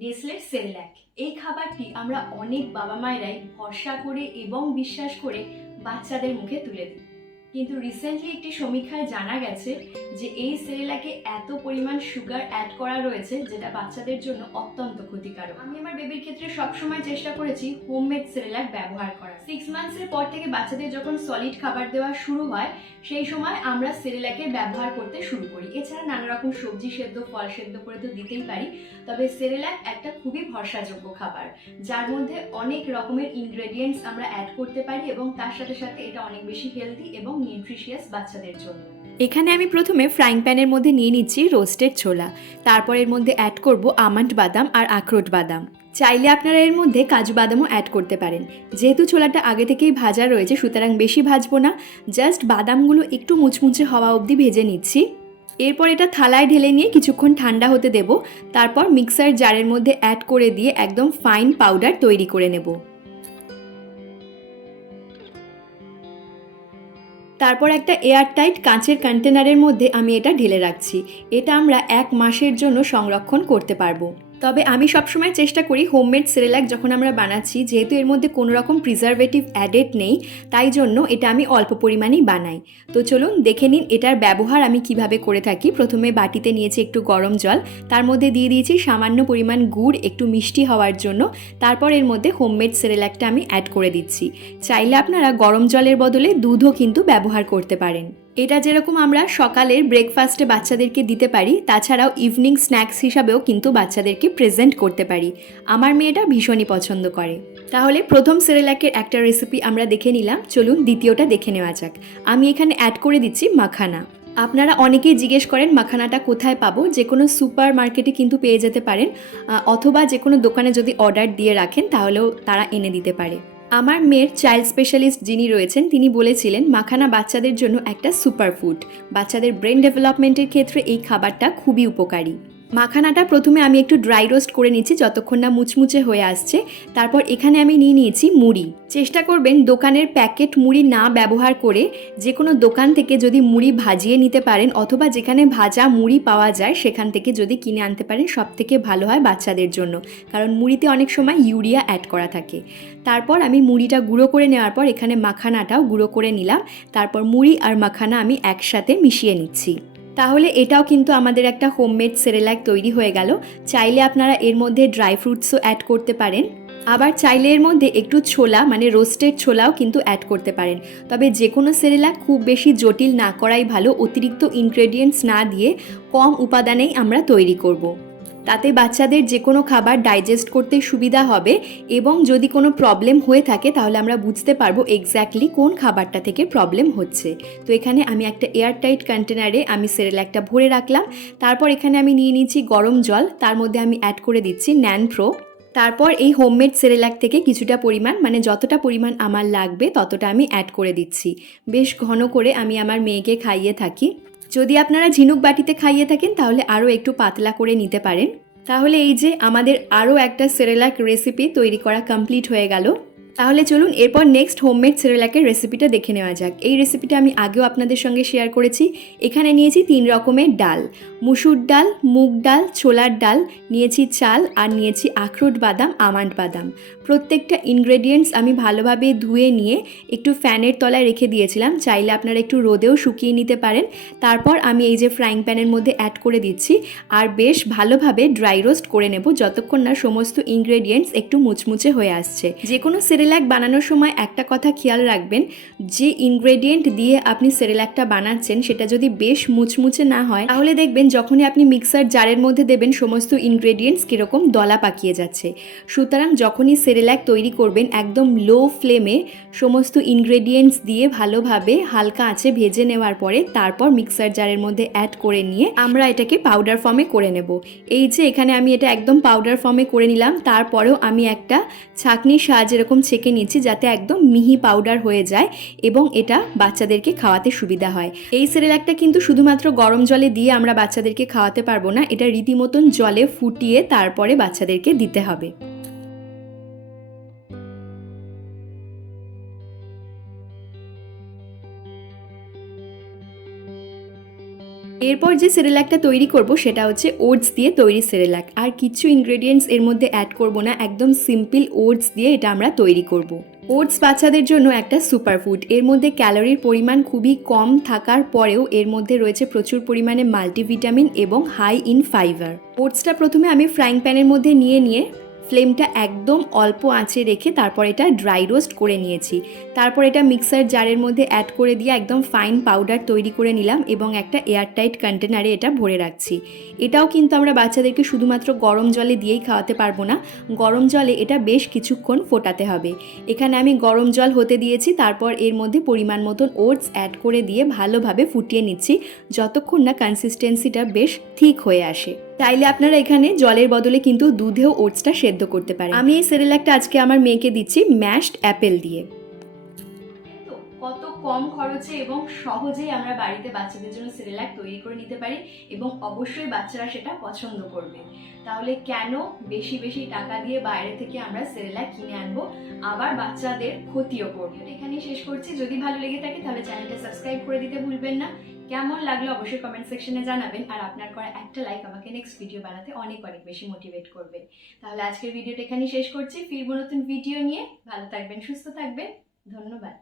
নেসলের সেল্যাক। এই খাবারটি আমরা অনেক বাবা মায়েরাই ভরসা করে এবং বিশ্বাস করে বাচ্চাদের মুখে তুলে দিই। কিন্তু রিসেন্টলি একটি সমীক্ষায় জানা গেছে যে এই সেরেলাকে এত পরিমাণ সুগার অ্যাড করা রয়েছে যেটা বাচ্চাদের জন্য অত্যন্ত ক্ষতিকারক। আমি আমার বেবির ক্ষেত্রে সবসময় চেষ্টা করেছি হোমমেড সেরেলাক ব্যবহার করা সিক্স মান্থসের পর থেকে বাচ্চাদের যখন সলিড খাবার দেওয়া শুরু হয়, সেই সময় আমরা সেরেলাকে ব্যবহার করতে শুরু করি। এছাড়া নানা রকম সবজি সেদ্ধ, ফল সেদ্ধ করে তো দিতেই পারি, তবে সেরেলাক একটা খুবই ভরসাযোগ্য খাবার, যার মধ্যে অনেক রকমের ইনগ্রেডিয়েন্টস আমরা অ্যাড করতে পারি এবং তার সাথে সাথে এটা অনেক বেশি হেলদি এবং নিউট্রিশিয়াস বাচ্চাদের জন্য। এখানে আমি প্রথমে ফ্রাইং প্যানের মধ্যে নিয়ে নিচ্ছি রোস্টেড ছোলা। তারপর এর মধ্যে অ্যাড করব আমন্ড বাদাম আর আখরোট বাদাম। চাইলে আপনারা এর মধ্যে কাজু বাদামও অ্যাড করতে পারেন। যেহেতু ছোলাটা আগে থেকেই ভাজা রয়েছে, সুতরাং বেশি ভাজবো না। জাস্ট বাদামগুলো একটু মুচমুচে হওয়া অবধি ভেজে নিচ্ছি। এরপর এটা থালায় ঢেলে নিয়ে কিছুক্ষণ ঠান্ডা হতে দেব। তারপর মিক্সার জারের মধ্যে অ্যাড করে দিয়ে একদম ফাইন পাউডার তৈরি করে নেব। তারপর একটা এয়ারটাইট কাঁচের কন্টেনারের মধ্যে আমি এটা ঢেলে রাখছি। এটা আমরা এক মাসের জন্য সংরক্ষণ করতে পারব। তবে আমি সবসময় চেষ্টা করি হোমমেড সেরেলাক যখন আমরা বানাচ্ছি, যেহেতু এর মধ্যে কোনো রকম প্রিজারভেটিভ অ্যাডেড নেই, তাই জন্য এটা আমি অল্প পরিমাণেই বানাই। তো চলুন দেখে নিন এটার ব্যবহার আমি কীভাবে করে থাকি। প্রথমে বাটিতে নিয়েছি একটু গরম জল, তার মধ্যে দিয়ে দিয়েছি সামান্য পরিমাণ গুড়, একটু মিষ্টি হওয়ার জন্য। তারপর এর মধ্যে হোমমেড সেরেলাকটা আমি অ্যাড করে দিচ্ছি। চাইলে আপনারা গরম জলের বদলে দুধও কিন্তু ব্যবহার করতে পারেন। এটা যেরকম আমরা সকালের ব্রেকফাস্টে বাচ্চাদেরকে দিতে পারি, তাছাড়াও ইভিনিং স্ন্যাক্স হিসাবেও কিন্তু বাচ্চাদেরকে প্রেজেন্ট করতে পারি। আমার মেয়েটা ভীষণই পছন্দ করে। তাহলে প্রথম সেরেলাকের একটা রেসিপি আমরা দেখে নিলাম। চলুন দ্বিতীয়টা দেখে নেওয়া যাক। আমি এখানে অ্যাড করে দিচ্ছি মাখানা। আপনারা অনেকেই জিজ্ঞেস করেন, মাখানাটা কোথায় পাবো? যে কোনো সুপার মার্কেটে কিন্তু পেয়ে যেতে পারেন। অথবা যে কোনো দোকানে যদি অর্ডার দিয়ে রাখেন, তাহলেও তারা এনে দিতে পারে। আমার মেয়ের চাইল্ড স্পেশালিস্ট যিনি রয়েছেন, তিনি বলেছিলেন, মাখানা বাচ্চাদের জন্য একটা সুপার ফুড বাচ্চাদের ব্রেন ডেভেলপমেন্টের ক্ষেত্রে এই খাবারটা খুবই উপকারী। মাখানাটা প্রথমে আমি একটু ড্রাই রোস্ট করে নিচ্ছি, যতক্ষণ না মুচমুচে হয়ে আসছে। তারপর এখানে আমি নিয়ে নিয়েছি মুড়ি। চেষ্টা করবেন দোকানের প্যাকেট মুড়ি না ব্যবহার করে যে কোনো দোকান থেকে যদি মুড়ি ভাজিয়ে নিতে পারেন অথবা যেখানে ভাজা মুড়ি পাওয়া যায়, সেখান থেকে যদি কিনে আনতে পারেন সব থেকে ভালো হয় বাচ্চাদের জন্য। কারণ মুড়িতে অনেক সময় ইউরিয়া অ্যাড করা থাকে। তারপর আমি মুড়িটা গুঁড়ো করে নেওয়ার পর এখানে মাখানাটাও গুঁড়ো করে নিলাম। তারপর মুড়ি আর মাখানা আমি একসাথে মিশিয়ে নিচ্ছি। তাহলে এটাও কিন্তু আমাদের একটা হোমমেড সেরেলাক তৈরি হয়ে গেল। চাইলে আপনারা এর মধ্যে ড্রাই ফ্রুটসও অ্যাড করতে পারেন। আবার চাইলে এর মধ্যে একটু ছোলা মানে রোস্টেড ছোলাও কিন্তু অ্যাড করতে পারেন। তবে যে কোনো সেরেলাক খুব বেশি জটিল না করাই ভালো, অতিরিক্ত ইনগ্রেডিয়েন্টস না দিয়ে কম উপাদানেই আমরা তৈরি করব। তাতে বাচ্চাদের যে কোনো খাবার ডাইজেস্ট করতে সুবিধা হবে এবং যদি কোনো প্রবলেম হয়ে থাকে, তাহলে আমরা বুঝতে পারব এক্স্যাক্টলি কোন খাবারটা থেকে প্রবলেম হচ্ছে। তো এখানে আমি একটা এয়ারটাইট কন্টেনারে আমি সেরেলাকটা ভরে রাখলাম। তারপর এখানে আমি নিয়ে নিচ্ছি গরম জল, তার মধ্যে আমি অ্যাড করে দিচ্ছি ন্যান প্রো তারপর এই হোমমেড সেরেলাক থেকে কিছুটা পরিমাণ মানে যতটা পরিমাণ আমার লাগবে, ততটা আমি অ্যাড করে দিচ্ছি। বেশ ঘন করে আমি আমার মেয়েকে খাইয়ে থাকি। যদি আপনারা ঝিনুক বাটিতে খাইয়ে থাকেন, তাহলে আরও একটু পাতলা করে নিতে পারেন। তাহলে এই যে আমাদের আরও একটা সেরেলাক রেসিপি তৈরি করা কমপ্লিট হয়ে গেল। তাহলে চলুন এরপর নেক্সট হোমমেড সেরেলাকের রেসিপিটা দেখে নেওয়া যাক। এই রেসিপিটা আমি আগেও আপনাদের সঙ্গে শেয়ার করেছি। এখানে নিয়েছি তিন রকমের ডাল। মুসুর ডাল, মুগ ডাল, ছোলার ডাল, নিয়েছি চাল আর নিয়েছি আখরোট বাদাম, আমান্ড বাদাম। প্রত্যেকটা ইনগ্রেডিয়েন্টস আমি ভালোভাবে ধুয়ে নিয়ে একটু ফ্যানের তলায় রেখে দিয়েছিলাম। চাইলে আপনারা একটু রোদেও শুকিয়ে নিতে পারেন। তারপর আমি এই যে ফ্রাইং প্যানের মধ্যে অ্যাড করে দিচ্ছি আর বেশ ভালোভাবে ড্রাই রোস্ট করে নেব, যতক্ষণ না সমস্ত ইনগ্রেডিয়েন্টস একটু মুচমুচে হয়ে আসছে। যে কোনো সেরেলাক বানানোর সময় একটা কথা খেয়াল রাখবেন, যে ইনগ্রেডিয়েন্ট দিয়ে আপনি সেরেলাকটা বানাচ্ছেন সেটা যদি বেশ মুচমুচে না হয়, তাহলে দেখবেন যখনই আপনি মিক্সার জারের মধ্যে দেবেন সমস্ত ইনগ্রেডিয়েন্টস কীরকম দলা পাকিয়ে যাচ্ছে। সুতরাং যখনই সেরেলাক তৈরি করবেন একদম লো ফ্লেমে সমস্ত ইনগ্রেডিয়েন্টস দিয়ে ভালোভাবে হালকা আঁচে ভেজে নেওয়ার পরে তারপর মিক্সার জারের মধ্যে অ্যাড করে নিয়ে আমরা এটাকে পাউডার ফর্মে করে নেব। এই যে এখানে আমি এটা একদম পাউডার ফর্মে করে নিলাম, তারপরেও আমি একটা ছাঁকনির সাহায্যে এরকম ছেঁকে নিচ্ছি যাতে একদম মিহি পাউডার হয়ে যায় এবং এটা বাচ্চাদেরকে খাওয়াতে সুবিধা হয়। এই সেরেলাকটা কিন্তু শুধুমাত্র গরম জলে দিয়ে আমরা বাচ্চাদেরকে খাওয়াতে পারব না, এটা রীতিমতন জলে ফুটিয়ে তারপরে বাচ্চাদেরকে দিতে হবে। এরপর যে সেরেলাকটা তৈরি করব, সেটা হচ্ছে ওটস দিয়ে তৈরি সেরেলাক। আর কিছু ইনগ্রেডিয়েন্টস এর মধ্যে অ্যাড করব না, একদম সিম্পল ওটস দিয়ে এটা আমরা তৈরি করব। ওটস বাচ্চাদের জন্য একটা সুপারফুড এর মধ্যে ক্যালোরির পরিমাণ খুবই কম থাকার পরেও এর মধ্যে রয়েছে প্রচুর পরিমাণে মাল্টিভিটামিন এবং হাই ইন ফাইবার ওটসটা প্রথমে আমি ফ্রাইং প্যানের মধ্যে নিয়ে নিয়ে ফ্লেমটা একদম অল্প আঁচে রেখে তারপর এটা ড্রাই রোস্ট করে নিয়েছি। তারপর এটা মিক্সার জারের মধ্যে অ্যাড করে দিয়ে একদম ফাইন পাউডার তৈরি করে নিলাম এবং একটা এয়ারটাইট কন্টেনারে এটা ভরে রাখছি। এটাও কিন্তু আমরা বাচ্চাদেরকে শুধুমাত্র গরম জলে দিয়েই খাওয়াতে পারব না, গরম জলে এটা বেশ কিছুক্ষণ ফোটাতে হবে। এখানে আমি গরম জল হতে দিয়েছি, তারপর এর মধ্যে পরিমাণ মতন ওটস অ্যাড করে দিয়ে ভালোভাবে ফুটিয়ে নিচ্ছি, যতক্ষণ না কনসিস্টেন্সিটা বেশ ঠিক হয়ে আসে। চাইলে আপনারা এখানে জলের বদলে কিন্তু দুধেও ওটসটা সেদ্ধ করতে পারেন। আমি এই সেরেলাকটা আজকে আমার মেয়েকে দিচ্ছি ম্যাশড অ্যাপেল দিয়ে। কত কম খরচে এবং সহজেই আমরা বাড়িতে বাচ্চাদের জন্য সিরিয়ালাক তৈরি করে নিতে পারি এবং অবশ্যই বাচ্চারা সেটা পছন্দ করবে। তাহলে কেন বেশি বেশি টাকা দিয়ে বাইরে থেকে আমরা সেরেলাক কিনে আনব? আবার বাচ্চাদের ক্ষতিও করবে। এখানেই শেষ করছি। যদি ভালো লেগে থাকে তাহলে চ্যানেলটা সাবস্ক্রাইব করে দিতে ভুলবেন না। কেমন লাগল অবশ্যই কমেন্ট সেকশনে জানাবেন। আর আপনার করা একটা লাইক আমাকে নেক্সট ভিডিও বানাতে অনেক অনেক বেশি মোটিভেট করবে। তাহলে আজকের ভিডিওটা এখানেই শেষ করছি। ফিরবো নতুন ভিডিও নিয়ে। ভালো থাকবেন, সুস্থ থাকবেন। ধন্যবাদ।